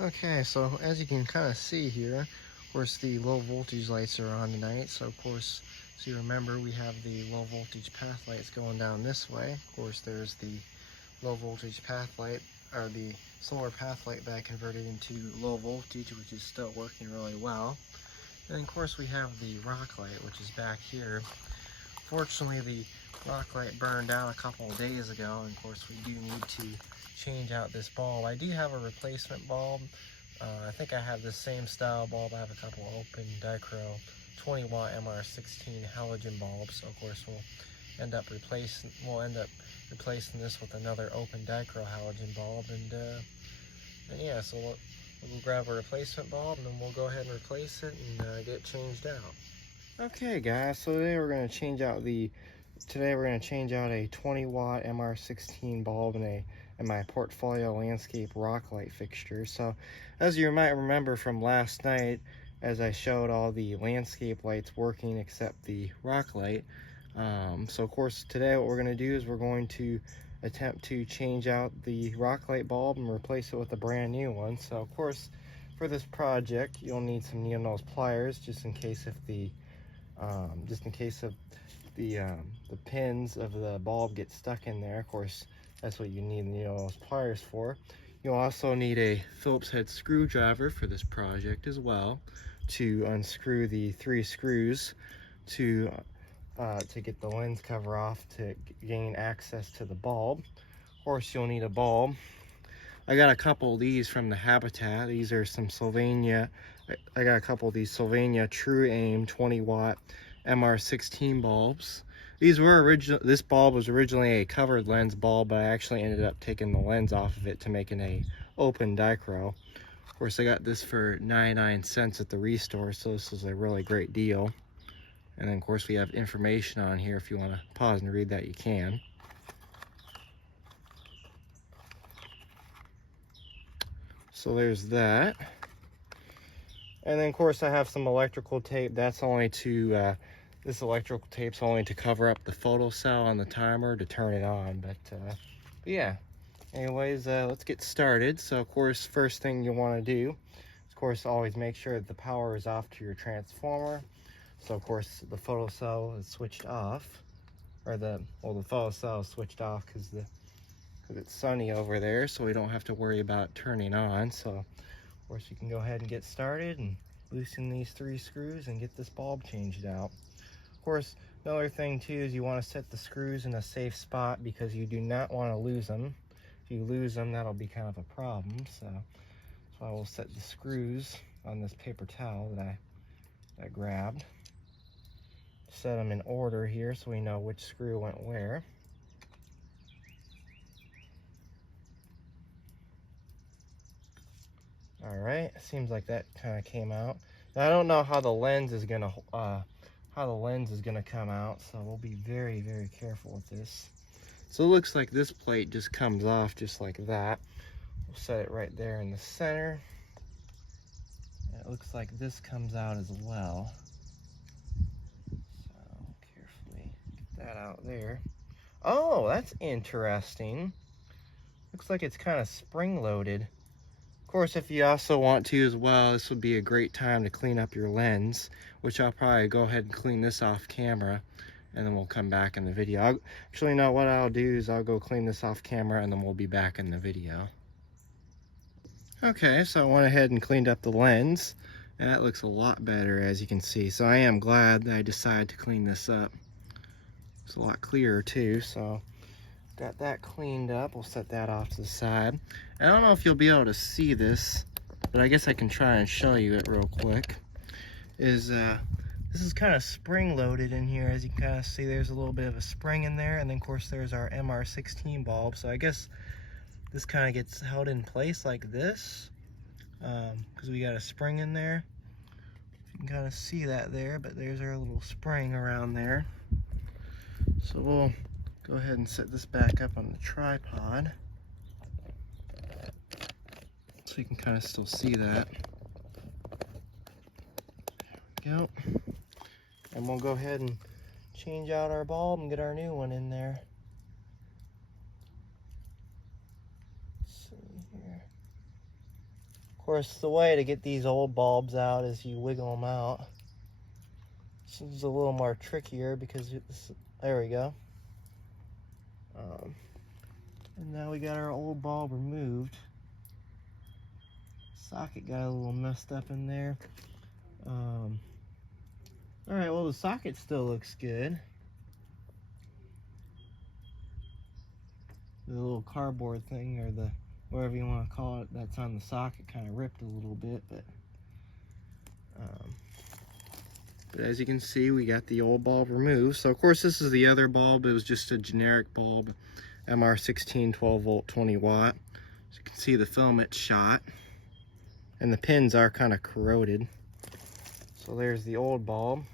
Okay, so as you can kind of see here, of course the low voltage lights are on tonight. So of course, so you remember we have the low voltage path lights going down this way. Of course there's the low voltage path light, or the solar path light that I converted into low voltage, which is still working really well. And then of course we have the rock light, which is back here. Fortunately, the rock light burned out a couple of days ago, and of course we do need to change out this bulb. I do have a replacement bulb. I think I have the same style bulb. I have a couple open dichro 20 watt MR16 halogen bulbs. So of course we'll end up replacing this with another open dichro halogen bulb, and yeah, so we'll grab a replacement bulb and then we'll go ahead and replace it and get it changed out. Okay guys, so today we're going to change out a 20 watt MR16 bulb in my portfolio landscape rock light fixture. So as you might remember from last night, as I showed all the landscape lights working except the rock light, so of course today what we're going to do is we're going to attempt to change out the rock light bulb and replace it with a brand new one. So of course for this project you'll need some needle nose pliers just in case of the pins of the bulb get stuck in there. Of course, that's what you need those pliers for. You'll also need a Phillips head screwdriver for this project as well, to unscrew the 3 screws to get the lens cover off to gain access to the bulb. Of course, you'll need a bulb. I got a couple of these from the Habitat. These are some Sylvania. I got a couple of these Sylvania True Aim 20 watt MR16 bulbs. This bulb was originally a covered lens bulb, but I actually ended up taking the lens off of it to make it a open dichro. Of course, I got this for 99 cents at the Restore, so this is a really great deal. And then of course we have information on here. If you want to pause and read that, you can. So there's that. And then of course I have some electrical tape. That's only to this electrical tape's only to cover up the photocell on the timer to turn it on. But yeah, anyways, let's get started. So of course, first thing you want to do is of course always make sure that the power is off to your transformer. So of course the photocell is switched off, or the photocell is switched off because it's sunny over there, so we don't have to worry about turning on. So of course you can go ahead and get started and loosen these 3 screws and get this bulb changed out. Of course, another thing too is you want to set the screws in a safe spot because you do not want to lose them. If you lose them, that'll be kind of a problem. So that's why we'll set the screws on this paper towel that I grabbed. Set them in order here so we know which screw went where. All right, seems like that kind of came out. Now I don't know how the lens is gonna come out, so we'll be very, very careful with this. So it looks like this plate just comes off just like that. We'll set it right there in the center. And it looks like this comes out as well. So carefully get that out there. Oh, that's interesting. Looks like it's kind of spring-loaded. Of course, if you also want to as well, this would be a great time to clean up your lens, which I'll probably go ahead and clean this off camera, and then we'll come back in the video. Actually, no, what I'll do is I'll go clean this off camera, and then we'll be back in the video. Okay, so I went ahead and cleaned up the lens, and that looks a lot better, as you can see. So I am glad that I decided to clean this up. It's a lot clearer too, so got that cleaned up. We'll set that off to the side. I don't know if you'll be able to see this, but I guess I can try and show you it real quick. This is kind of spring loaded in here. As you can kind of see, there's a little bit of a spring in there, and then of course there's our MR16 bulb. So I guess this kind of gets held in place like this because we got a spring in there. You can kind of see that there, but there's our little spring around there. So we'll go ahead and set this back up on the tripod so you can kind of still see that. There we go. And we'll go ahead and change out our bulb and get our new one in there. Let's see here. Of Of course, the way to get these old bulbs out is you wiggle them out. This is a little more trickier because there we go. And now we got our old bulb removed. Socket got a little messed up in there. Alright, well the socket still looks good. The little cardboard thing, or the whatever you want to call it, that's on the socket kind of ripped a little bit, but as you can see, we got the old bulb removed. So of course this is the other bulb. It was just a generic bulb, MR16 12 volt 20 watt. As you can see, the filament shot and the pins are kind of corroded. So there's the old bulb.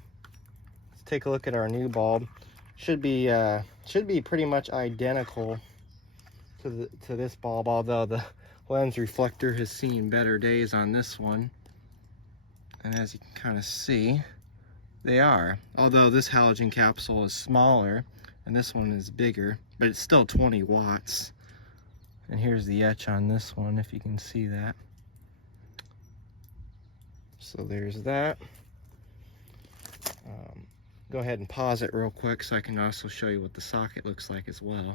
Let's take a look at our new bulb. Should be pretty much identical to this bulb, although the lens reflector has seen better days on this one. And as you can kind of see, they are. Although this halogen capsule is smaller and this one is bigger, but it's still 20 watts. And here's the etch on this one, if you can see that. So there's that. Go ahead and pause it real quick so I can also show you what the socket looks like as well.